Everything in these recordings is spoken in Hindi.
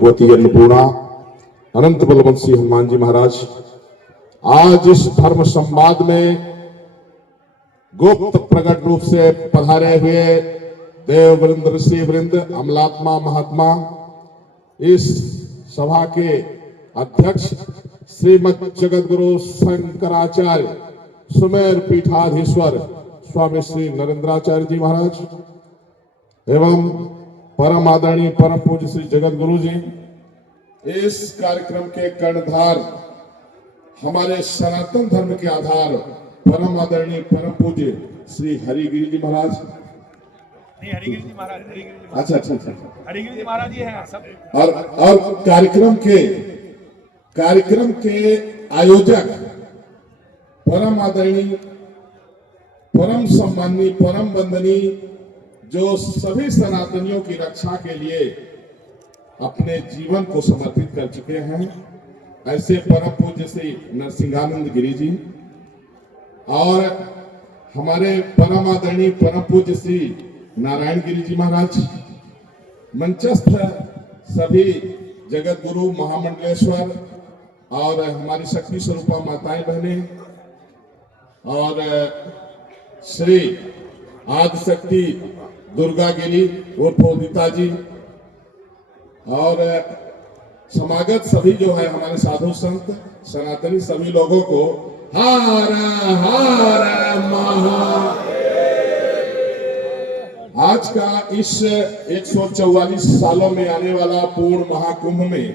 भगवती अन्नपूर्णा अनंत बलवंत सिंह हनुमान जी महाराज आज इस धर्म संवाद में गुप्त प्रकट रूप से पधारे हुए देव वृंद ऋषि वृंद अमलात्मा महात्मा इस सभा के अध्यक्ष श्रीमद जगतगुरु शंकराचार्य सुमेर पीठाधीश्वर स्वामी श्री नरेंद्राचार्य जी महाराज एवं परम आदरणीय परम पूज्य श्री जगत गुरु जी, इस कार्यक्रम के कर्णधार हमारे सनातन धर्म के आधार परम आदरणीय परम पूज्य श्री हरिगिरी जी महाराज। हरिगिरी जी महाराज, अच्छा, हरिगिरी जी महाराज ये हैं सब। और कार्यक्रम के आयोजक परम आदरणीय परम सम्माननीय परम वंदनीय जो सभी सनातनियों की रक्षा के लिए अपने जीवन को समर्पित कर चुके हैं, ऐसे परम पूज्य श्री नरसिंहानंद गिरी जी और हमारे परम आदरणीय परम पूज्य श्री नारायण गिरी जी महाराज, मंचस्थ सभी जगत गुरु महामंडलेश्वर और हमारी शक्ति स्वरूपा माताएं बहनें और श्री आदिशक्ति दुर्गा गिरी उर्फ उदिता जी और समागत सभी जो है हमारे साधु संत सनातनी सभी लोगों को हर हर महादेव। आज का इस 144 सालों में आने वाला पूर्ण महाकुंभ में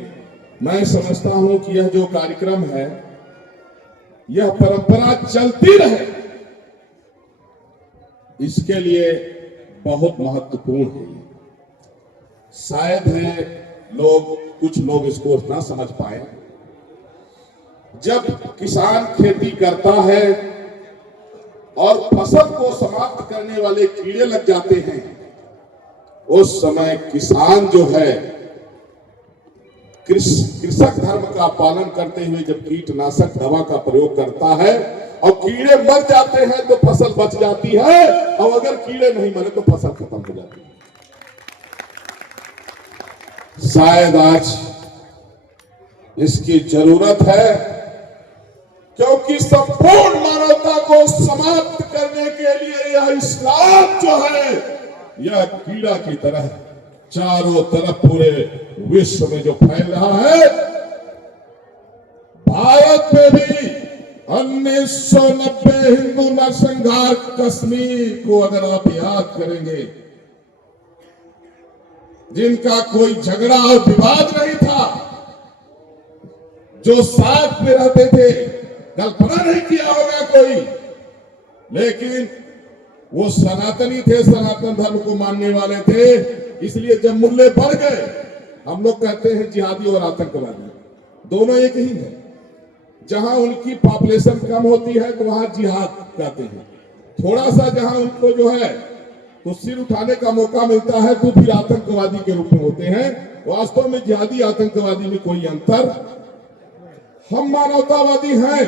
मैं समझता हूं कि यह जो कार्यक्रम है यह परंपरा चलती रहे, इसके लिए बहुत महत्वपूर्ण है। शायद है कुछ लोग इसको ना समझ पाए। जब किसान खेती करता है और फसल को समाप्त करने वाले कीड़े लग जाते हैं, उस समय किसान जो है कृषक धर्म का पालन करते हुए जब कीटनाशक दवा का प्रयोग करता है और कीड़े मर जाते हैं तो फसल बच जाती है, और अगर कीड़े नहीं मरे तो फसल खत्म हो जाती है। शायद आज इसकी जरूरत है, क्योंकि संपूर्ण मानवता को समाप्त करने के लिए यह इस्लाम जो है यह कीड़ा की तरह चारों तरफ पूरे विश्व में जो फैल रहा है। भारत में भी 1990 हिंदू नरसंहार कश्मीर को अगर आप याद करेंगे, जिनका कोई झगड़ा और विवाद नहीं था, जो साथ में रहते थे, कल्पना नहीं किया होगा कोई, लेकिन वो सनातनी थे, सनातन धर्म को मानने वाले थे। इसलिए जब मूल्य बढ़ गए, हम लोग कहते हैं जिहादी और आतंकवादी दोनों एक ही है। जहां उनकी पॉपुलेशन कम होती है तो वहां जिहाद कहते हैं, थोड़ा सा जहां उनको जो है तो सिर उठाने का मौका मिलता है तो फिर आतंकवादी के रूप में होते हैं। वास्तव में जिहादी आतंकवादी में कोई अंतर, हम मानवतावादी हैं,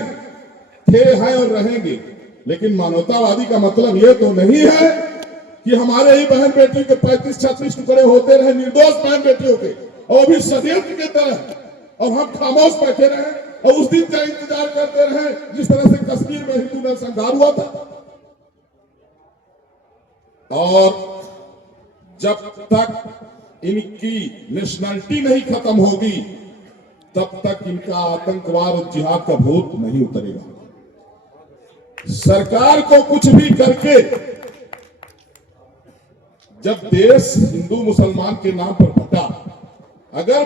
थे, हैं और रहेंगे, लेकिन मानवतावादी का मतलब यह तो नहीं है कि हमारे ही बहन बेटी के 35-36 टुकड़े होते रहे, निर्दोष बहन बेटियों के, और भी षड्यंत्र की तरह, और हम खामोश बैठे रहे और उस दिन का इंतजार करते रहे जिस तरह से कश्मीर में हिंदू नरसंहार हुआ था। और जब तक इनकी नेशनलिटी नहीं खत्म होगी तब तक इनका आतंकवाद और जिहाद का भूत नहीं उतरेगा। सरकार को कुछ भी करके जब देश हिंदू मुसलमान के नाम पर बटा, अगर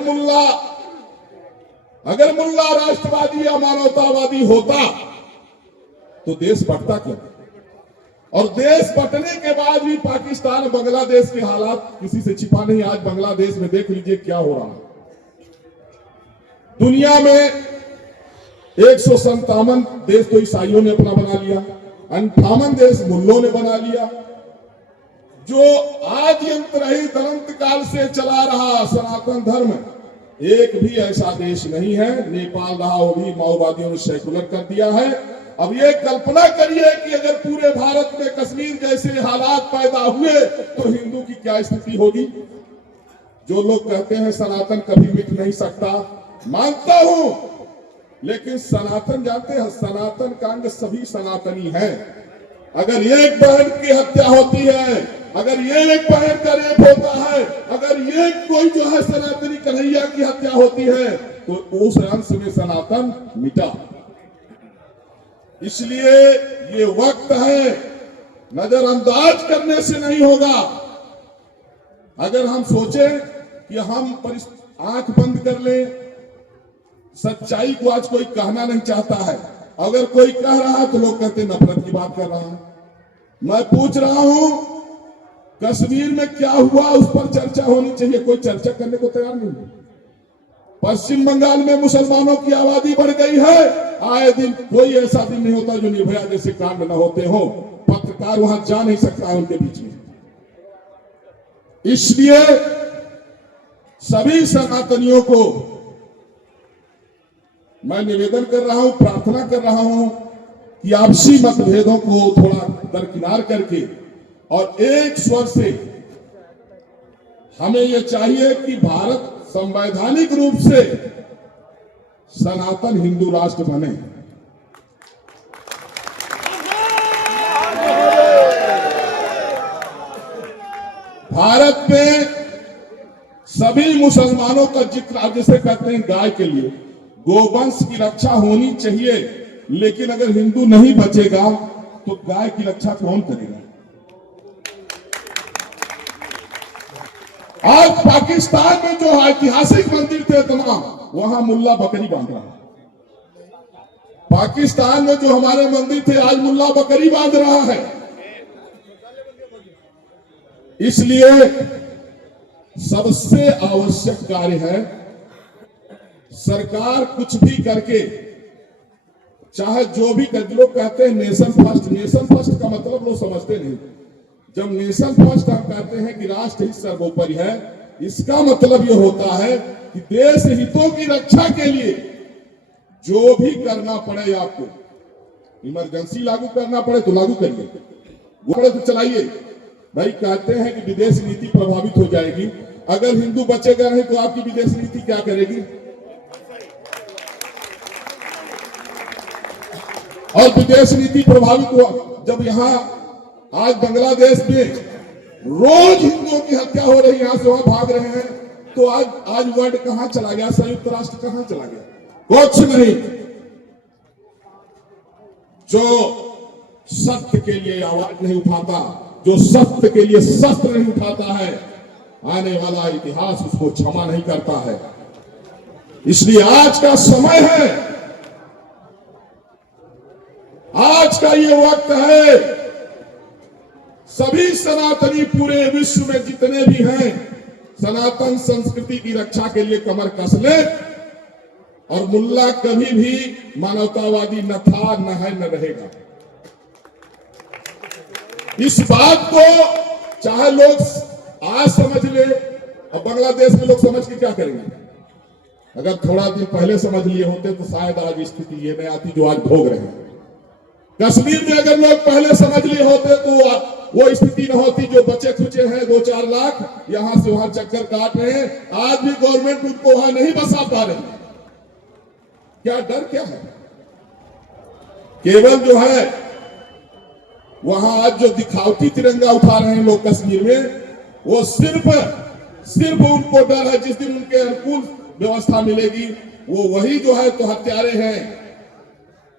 मुल्ला राष्ट्रवादी या मानवतावादी होता तो देश बटता क्यों? और देश बटने के बाद भी पाकिस्तान बांग्लादेश के हालात किसी से छिपा नहीं। आज बांग्लादेश में देख लीजिए क्या हो रहा है। दुनिया में 157 देश तो ईसाइयों ने अपना बना लिया, 58 देश मुल्लों ने बना लिया। जो आज यंत्रहित अनंत काल से चला रहा सनातन धर्म, एक भी ऐसा देश नहीं है। नेपाल रहा, वो भी माओवादियों ने सेकुलर कर दिया है। अब ये कल्पना करिए कि अगर पूरे भारत में कश्मीर जैसे हालात पैदा हुए तो हिंदू की क्या स्थिति होगी। जो लोग कहते हैं सनातन कभी मिट नहीं सकता, मानता हूं, लेकिन सनातन जानते हैं, सनातन का अंग सभी सनातनी है। अगर एक बहन की हत्या होती है, अगर एक बहन का रेप होता है, अगर एक कोई जो है सनातनी कन्हैया की हत्या होती है, तो उस अंश में सनातन मिटा। इसलिए ये वक्त है, नजरअंदाज करने से नहीं होगा। अगर हम सोचें कि हम आंख बंद कर ले, सच्चाई को आज कोई कहना नहीं चाहता है। अगर कोई कह रहा है तो लोग कहते नफरत की बात कर रहा है। मैं पूछ रहा हूं, कश्मीर में क्या हुआ उस पर चर्चा होनी चाहिए, कोई चर्चा करने को तैयार नहीं है। पश्चिम बंगाल में मुसलमानों की आबादी बढ़ गई है, आए दिन कोई ऐसा दिन नहीं होता जो निर्भया जैसे कांड न होते हो। पत्रकार वहां जा नहीं सकता है उनके बीच में। इसलिए सभी सनातनियों को मैं निवेदन कर रहा हूं, प्रार्थना कर रहा हूं कि आपसी मतभेदों को थोड़ा दरकिनार करके और एक स्वर से हमें यह चाहिए कि भारत संवैधानिक रूप से सनातन हिंदू राष्ट्र बने। भारत में सभी मुसलमानों का जिक्र आप जैसे कहते हैं गाय के लिए, गोवंश की रक्षा होनी चाहिए, लेकिन अगर हिंदू नहीं बचेगा तो गाय की रक्षा कौन करेगा? आज पाकिस्तान में जो ऐतिहासिक मंदिर थे तमाम, वहां मुल्ला बकरी बांध रहा है। पाकिस्तान में जो हमारे मंदिर थे, आज मुल्ला बकरी बांध रहा है। इसलिए सबसे आवश्यक कार्य है, सरकार कुछ भी करके, चाहे जो भी कर, लोग कहते हैं नेशन फर्स्ट, नेशन फर्स्ट का मतलब लोग समझते नहीं। जब नेशन फर्स्ट हम कहते हैं कि राष्ट्र ही सर्वोपरि है, इसका मतलब यह होता है कि देश हितों की रक्षा के लिए जो भी करना पड़े, आपको इमरजेंसी लागू करना पड़े तो लागू करिए, घोड़े तो चलाइए। भाई कहते हैं कि विदेश नीति प्रभावित हो जाएगी, अगर हिंदू बचेगा नहीं तो आपकी विदेश नीति क्या करेगी? और विदेश नीति प्रभावित हुआ जब यहां आज बांग्लादेश में रोज हिंदुओं की हत्या हो रही है, यहां से वहां भाग रहे हैं, तो आज वर्ल्ड कहां चला गया? संयुक्त राष्ट्र कहां चला गया? कुछ नहीं। जो सत्य के लिए आवाज नहीं उठाता, जो सत्य के लिए शस्त्र नहीं उठाता है, आने वाला इतिहास उसको क्षमा नहीं करता है। इसलिए आज का समय है, आज का ये वक्त है, सभी सनातनी पूरे विश्व में जितने भी हैं, सनातन संस्कृति की रक्षा के लिए कमर कस ले। और मुल्ला कभी भी मानवतावादी न था, न है, न रहेगा। इस बात को चाहे लोग आज समझ ले, अब बांग्लादेश में लोग समझ के क्या करेंगे? अगर थोड़ा दिन पहले समझ लिए होते तो शायद आज स्थिति ये नहीं आती जो आज भोग रहे हैं। कश्मीर में अगर लोग पहले समझ लिए होते तो वो स्थिति न होती जो बचे खुचे हैं 2-4 लाख, यहां से वहां चक्कर काट रहे हैं। आज भी गवर्नमेंट उनको वहां नहीं बसा पा रही। क्या डर क्या है? केवल जो है वहां आज जो दिखावटी तिरंगा उठा रहे हैं लोग कश्मीर में, वो सिर्फ उनको डर है जिस दिन उनके अनुकूल व्यवस्था मिलेगी वो वही जो है तो हत्यारे हैं,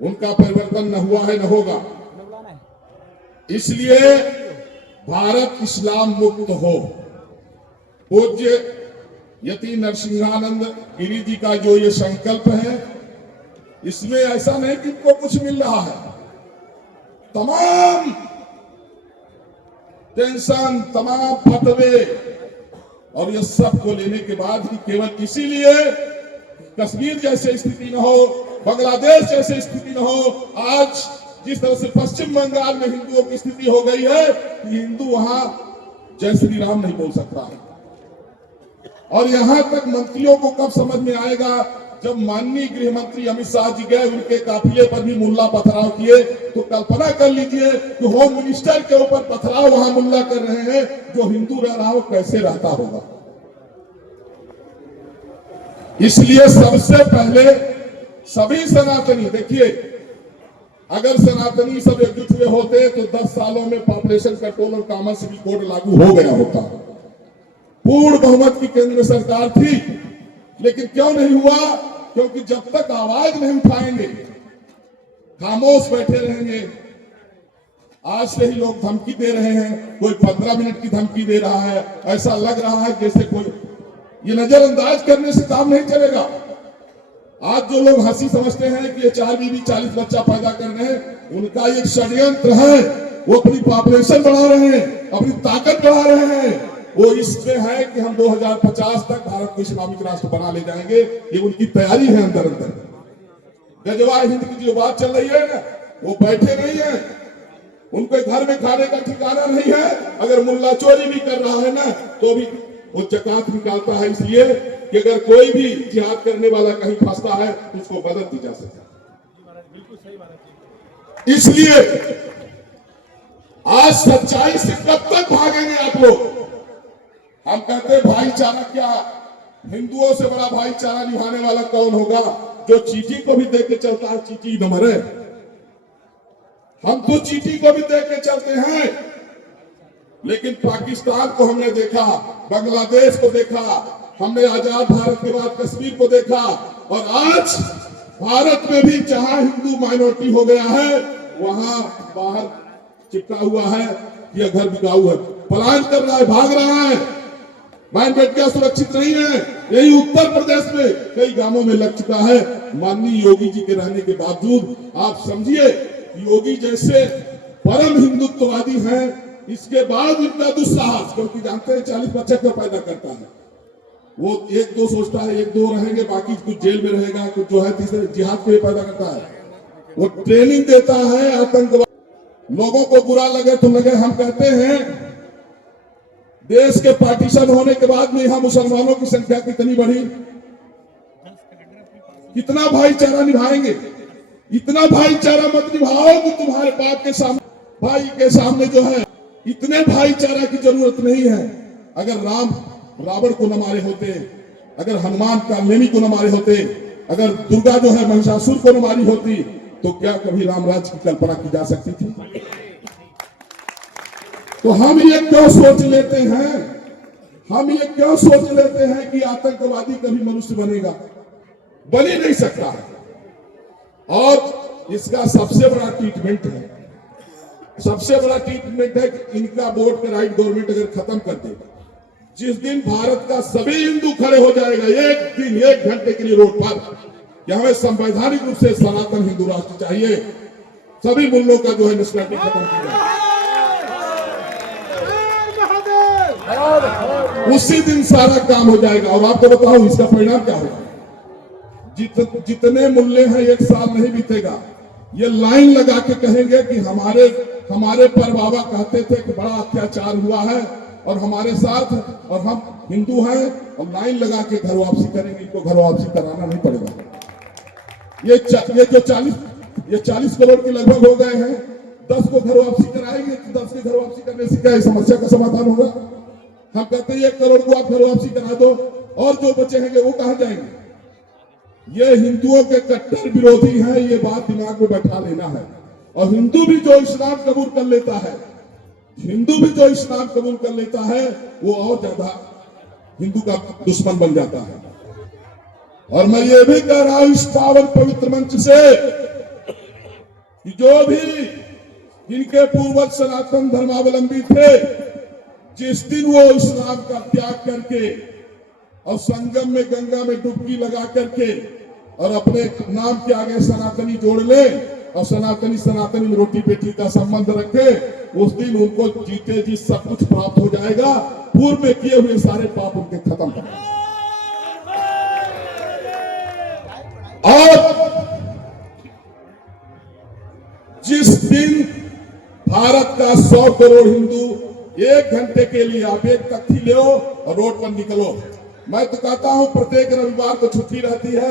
उनका परिवर्तन न हुआ है न होगा। इसलिए भारत इस्लाम मुक्त हो। पूज्य यति नरसिंहानंद गिरी जी का जो ये संकल्प है, इसमें ऐसा नहीं कि इनको कुछ मिल रहा है। तमाम टेंशन, तमाम फतवे और ये सब को लेने के बाद ही केवल इसीलिए कश्मीर जैसे स्थिति न हो, बांग्लादेश जैसे स्थिति न हो, आज जिस तरह से पश्चिम बंगाल में हिंदुओं की स्थिति हो गई है कि हिंदू वहां जय श्री राम नहीं बोल सकता है। और यहां तक मंत्रियों को कब समझ में आएगा, जब माननीय गृह मंत्री अमित शाह जी गए, उनके काफिले पर भी मुल्ला पथराव किए, तो कल्पना कर लीजिए कि होम मिनिस्टर के ऊपर पथराव वहां मुल्ला कर रहे हैं, जो हिंदू रह रहा हो कैसे रहता होगा। इसलिए सबसे पहले सभी सनातनी, देखिए अगर सनातनी सब एकजुट हुए होते तो 10 सालों में पॉपुलेशन कंट्रोल और कॉमन सिविल कोड लागू हो गया होता। पूर्ण बहुमत की केंद्र सरकार थी, लेकिन क्यों नहीं हुआ? क्योंकि जब तक आवाज नहीं उठाएंगे, खामोश बैठे रहेंगे। आज से ही लोग धमकी दे रहे हैं, कोई 15 मिनट की धमकी दे रहा है, ऐसा लग रहा है जैसे कोई, ये नजरअंदाज करने से काम नहीं चलेगा। आज जो लोग हंसी समझते हैं कि ये 4 बीवी 40 बच्चा पैदा कर रहे हैं, उनका एक षड्यंत्र है। वो अपनी पॉपुलेशन बढ़ा रहे हैं, अपनी ताकत बढ़ा रहे हैं। वो इसमें है कि हम 2050 तक भारत को इस्लामिक राष्ट्र बना ले जाएंगे। ये उनकी तैयारी है अंदर अंदर। गजवा हिंद की जो बात चल रही है ना, वो बैठे नहीं है, उनके घर में खाने का ठिकाना नहीं है। अगर मुल्ला चोरी भी कर रहा है ना, तो भी वो जकात निकालता है, इसलिए कि अगर कोई भी जिहाद करने वाला कहीं फंसता है तो उसको मदद दी जा सके। इसलिए आज सच्चाई से कब तक भागेंगे आप लोग? हम कहते हैं भाईचारा, क्या हिंदुओं से बड़ा भाईचारा निभाने वाला कौन होगा? जो चींटी को भी देख के चलता है, चींटी न मरे। हम तो चींटी को भी देख के चलते हैं, लेकिन पाकिस्तान को हमने देखा, बांग्लादेश को देखा, हमने आजाद भारत के बाद कश्मीर को देखा, और आज भारत में भी जहां हिंदू माइनॉरिटी हो गया है, वहां बाहर चिपका हुआ है कि यह घर बिकाऊ है, पलायन कर रहा है, भाग रहा है, माइन बेटियां सुरक्षित नहीं है। यही उत्तर प्रदेश में कई गांवों में लग चुका है। माननीय योगी जी के रहने के बावजूद आप समझिए, योगी जैसे परम हिंदुत्ववादी हैं, इसके बाद इतना दुस्साहस, क्योंकि जानते हैं 40 बच्चे क्यों पैदा करता है। वो 1-2 सोचता है, 1-2 रहेंगे, बाकी कुछ जेल में रहेगा, कुछ जो है तीसरे जिहाद के लिए पैदा करता है। वो ट्रेनिंग देता है आतंकवाद। लोगों को बुरा लगे तो लगे, हम कहते हैं देश के पार्टीशन होने के बाद में यहां मुसलमानों की संख्या कितनी बढ़ी, कितना भाईचारा निभाएंगे। इतना भाईचारा मत निभाओ कि तुम्हारे बाप के सामने, भाई के सामने जो है, इतने भाईचारा की जरूरत नहीं है। अगर राम रावण को न मारे होते, अगर हनुमान कालनेमी को न मारे होते, अगर दुर्गा जो है महिषासुर को न मारी होती, तो क्या कभी रामराज की कल्पना की जा सकती थी? तो हम ये क्यों सोच लेते हैं, हम ये क्यों सोच लेते हैं कि आतंकवादी कभी मनुष्य बनेगा? बन ही नहीं सकता है। और इसका सबसे बड़ा ट्रीटमेंट है, सबसे बड़ा ट्रीटमेंट है कि इनका वोट का राइट गवर्नमेंट अगर खत्म कर देगा, जिस दिन भारत का सभी हिंदू खड़े हो जाएगा, एक दिन 1 घंटे के लिए रोड पर, कि हमें संवैधानिक रूप से सनातन हिंदू राष्ट्र चाहिए, सभी मुल्लों का जो है निष्कर्ष खत्म किया जाए, उसी दिन सारा काम हो जाएगा। और आपको बताऊं इसका परिणाम क्या होगा? जितने मुल्ले हैं, 1 साल नहीं बीतेगा, ये लाइन लगा के कहेंगे कि हमारे पर बाबा कहते थे कि बड़ा अत्याचार हुआ है और हमारे साथ, और हम हिंदू हैं, और लाइन लगा के घर वापसी करेंगे। इनको घर वापसी कराना नहीं पड़ेगा। ये जो 40 करोड़ के लगभग हो गए हैं, 10 को घर वापसी कराएंगे तो 10 के घर वापसी करने से क्या समस्या का समाधान होगा? हम कहते हैं 1 करोड़ को आप घर वापसी करा दो, और जो बचे हैं वो कहां जाएंगे? ये हिंदुओं के कट्टर विरोधी हैं, ये बात दिमाग में बैठा लेना है। और हिंदू भी जो इस्लाम कबूल कर लेता है, हिंदू भी जो इस्लाम कबूल कर लेता है, वो और ज्यादा हिंदू का दुश्मन बन जाता है। और मैं ये भी कह रहा हूं इस पावन पवित्र मंच से कि जो भी जिनके पूर्वज सनातन धर्मावलंबी थे, जिस दिन वो इस्लाम का त्याग करके और संगम में गंगा में डुबकी लगा करके और अपने नाम के आगे सनातनी जोड़ ले और सनातनी में रोटी बेटी का संबंध रखे, उस दिन उनको जीते जी सब कुछ प्राप्त हो जाएगा। पूर्व में किए हुए सारे पाप उनके खत्म हो जाएंगे। और जिस दिन भारत का 100 करोड़ हिंदू 1 घंटे के लिए आप एक तख्ती ले और रोड पर निकलो। मैं तो कहता हूं प्रत्येक रविवार को छुट्टी रहती है,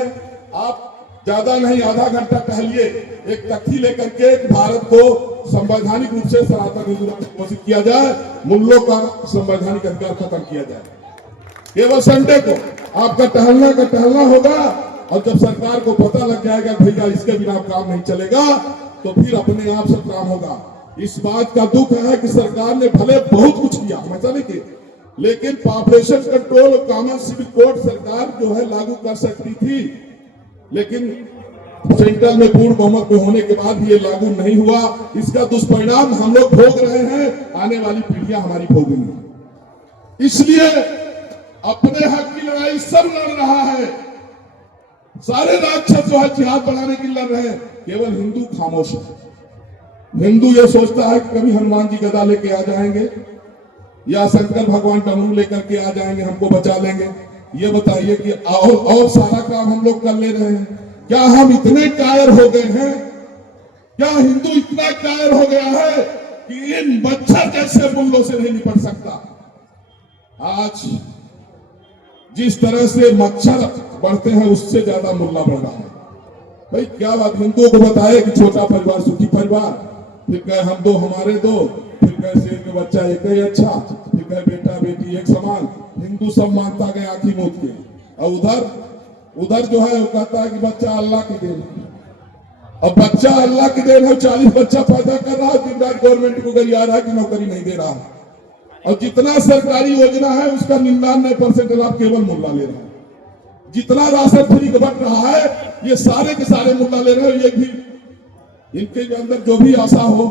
आप ज्यादा नहीं आधा घंटा टहलिए, एक तख्ती लेकर के भारत को संवैधानिक रूप से सनातन हिंदू राष्ट्र घोषित किया जाए, मुल्लों का संवैधानिक अधिकार खत्म किया जाए। केवल संडे को आपका टहलना होगा। और जब सरकार को पता लग जाएगा भैया इसके बिना काम नहीं चलेगा, तो फिर अपने आप सब काम होगा। इस बात का दुख है कि सरकार ने भले बहुत कुछ किया, हमेशा नहीं किया, लेकिन पॉपुलेशन कंट्रोल और कॉमन सिविल कोड सरकार जो है लागू कर सकती थी, लेकिन सेंट्रल में पूर्ण बहुमत में होने के बाद भी ये लागू नहीं हुआ। इसका दुष्परिणाम हम लोग भोग रहे हैं, आने वाली पीढ़ियां हमारी भोगेंगी। इसलिए अपने हक की लड़ाई सब लड़ रहा है, सारे राक्षस जो है जिहाद बढ़ाने की लड़ रहे हैं, केवल हिंदू खामोश है। हिंदू ये सोचता है कि कभी हनुमान जी गदा लेके आ जाएंगे या शंकर भगवान डमरू लेकर के आ जाएंगे, हमको बचा लेंगे। ये बताइए कि और सारा काम हम लोग कर ले रहे हैं। क्या हम इतने कायर हो गए हैं? क्या हिंदू इतना कायर हो गया है कि इन मच्छर जैसे मुल्लों से नहीं निपट सकता? आज जिस तरह से मच्छर बढ़ते हैं उससे ज्यादा मुल्ला बढ़ रहा है। भाई क्या बात, हिंदुओं को बताए कि छोटा परिवार सुखी परिवार, फिर कहे हम दो हमारे दो, फिर कहे शेर का बच्चा एक ही अच्छा, फिर कहे बेटा बेटी एक समान। हिंदू सब मानता गया आंखी मूंद के। और उधर जो है वो कहता है कि बच्चा अल्लाह की देन। अब बच्चा अल्लाह की देन है, 40 बच्चा पैदा कर रहा है, दिन रात गवर्नमेंट को गरिया रहा है कि नौकरी नहीं दे रहा। और जितना सरकारी योजना है उसका 99% लाभ केवल मुल्ला ले रहा है। जितना राशन फ्री बंट रहा है ये सारे के सारे मुल्ला ले रहे हैं। ये भी इनके अंदर जो भी आशा हो,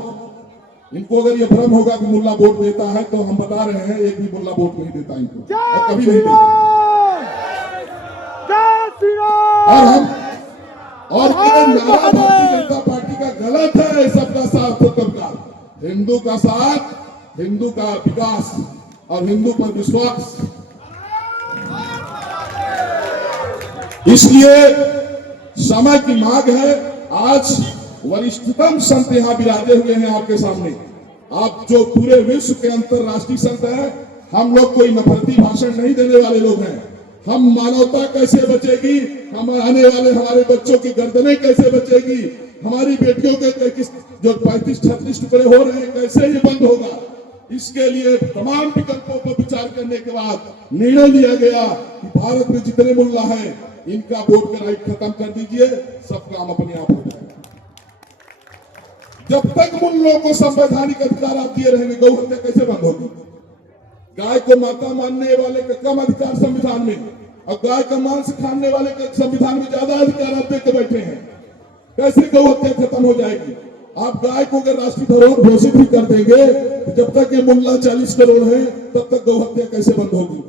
इनको अगर ये भ्रम होगा कि मुल्ला वोट देता है, तो हम बता रहे हैं एक भी मुल्ला वोट नहीं देता इनको, और कभी नहीं देता। और ये नारा भारतीय जनता पार्टी का गलत है। सबका साथ सबका, हिंदू का साथ, हिंदू का विकास और हिंदू पर विश्वास। इसलिए समय की मांग है। आज वरिष्ठतम संत यहाँ विराजे हुए हैं आपके सामने। आप जो पूरे विश्व के अंतरराष्ट्रीय संत हैं, हम लोग कोई नफरती भाषण नहीं देने वाले लोग हैं। हम मानवता कैसे बचेगी, हम आने वाले हमारे बच्चों की गर्दनें कैसे बचेगी, हमारी बेटियों के जो 35-36 टुकड़े हो रहे हैं कैसे ये बंद होगा, इसके लिए तमाम विकल्पों पर विचार करने के बाद निर्णय लिया गया कि भारत में जितने मुल्ला हैं इनका वोट का राइट खत्म कर दीजिए, सब काम अपने आप हो जाएगा। जब तक मुल्लों को संवैधानिक अधिकार आप दिए रहेंगे, गौ हत्या कैसे बंद होगी? गाय को माता मानने वाले का कम अधिकार संविधान में, और गाय का मांस खाने वाले का संविधान में ज्यादा अधिकार आप देके बैठे हैं। कैसे गौ हत्या खत्म हो जाएगी? आप गाय को अगर राष्ट्रीय धरोहर घोषित भी कर देंगे, तो जब तक ये मुल्ला 40 करोड़ है तब तक गौ हत्या कैसे बंद होगी?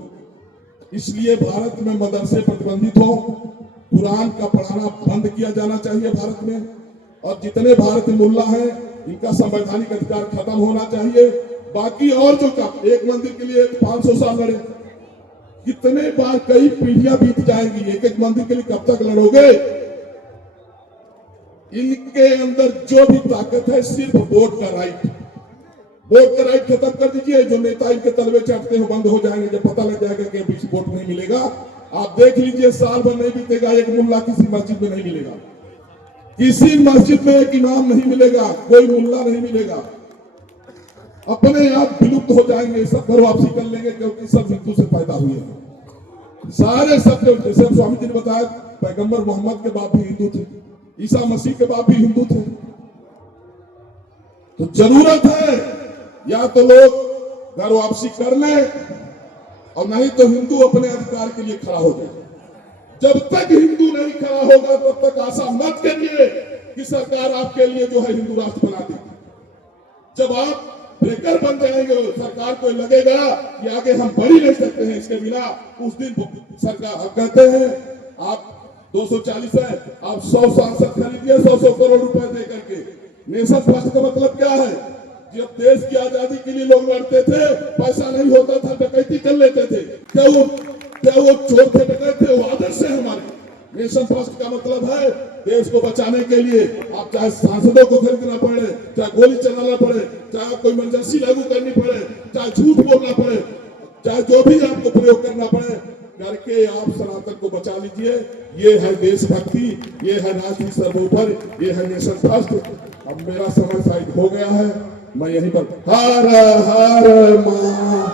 इसलिए भारत में मदरसे प्रतिबंधित हो, कुरान का पढ़ाना बंद किया जाना चाहिए भारत में, और जितने भारत में मुल्ला हैं इनका संवैधानिक अधिकार खत्म होना चाहिए। बाकी और जो काम, एक मंदिर के लिए 500 साल लड़े, कितने बार कई पीढ़ियां बीत जाएंगी, एक एक मंदिर के लिए कब तक लड़ोगे? इनके अंदर जो भी ताकत है सिर्फ वोट का राइट, वोट का राइट खत्म कर दीजिए। जो नेता इनके तलवे चढ़ते हैं बंद हो जाएंगे। जब पता लग जाएगा कि अभी वोट नहीं मिलेगा, आप देख लीजिए साल भर नहीं बीतेगा, एक मुल्ला किसी मस्जिद में नहीं मिलेगा, किसी मस्जिद में एक इमाम नहीं मिलेगा, कोई मुल्ला नहीं मिलेगा। अपने आप विलुप्त हो जाएंगे, सब घर वापसी कर लेंगे, क्योंकि सब हिंदू से पैदा हुए हैं सारे। सब जैसे स्वामी जी ने बताया, पैगंबर मोहम्मद के बाप भी हिंदू थे, ईसा मसीह के बाप भी हिंदू थे। तो जरूरत है या तो लोग घर वापसी कर ले, और नहीं तो हिंदू अपने अधिकार के लिए खड़ा हो जाए। जब तक हिंदू नहीं खड़ा होगा तब तक आशा मत करिए कि सरकार आपके लिए जो है हिंदू राष्ट्र बना देगी। जब आप ब्रेकर बन जाएंगे, सरकार को लगेगा कि आगे हम बढ़ ही नहीं सकते हैं इसके बिना, उस दिन सरकार कहते हैं आप 240 है, आप 100 सांसद खरीदिए 100 करोड़ रुपए दे करके। नेशन फर्स्ट का मतलब क्या है? जब देश की आजादी के लिए लोग लड़ते थे, पैसा नहीं होता था, डकैती कर लेते थे। क्या वो चोर थे, डकैत थे? वो आदर्श है हमारे। नेशन फर्स्ट का मतलब है देश को बचाने के लिए आप चाहे सांसदों को खरीदना पड़े, चाहे गोली चलाना पड़े, चाहे आपको इमरजेंसी लागू करनी पड़े, चाहे झूठ बोलना पड़े, चाहे जो भी आपको प्रयोग करना पड़े, करके आप सनातन को बचा लीजिए। ये है देशभक्ति, ये है राष्ट्रीय सर्वोपरि, ये है नेशन फर्स्ट। अब मेरा समय शायद हो गया है, मैं यहीं पर हर हर मां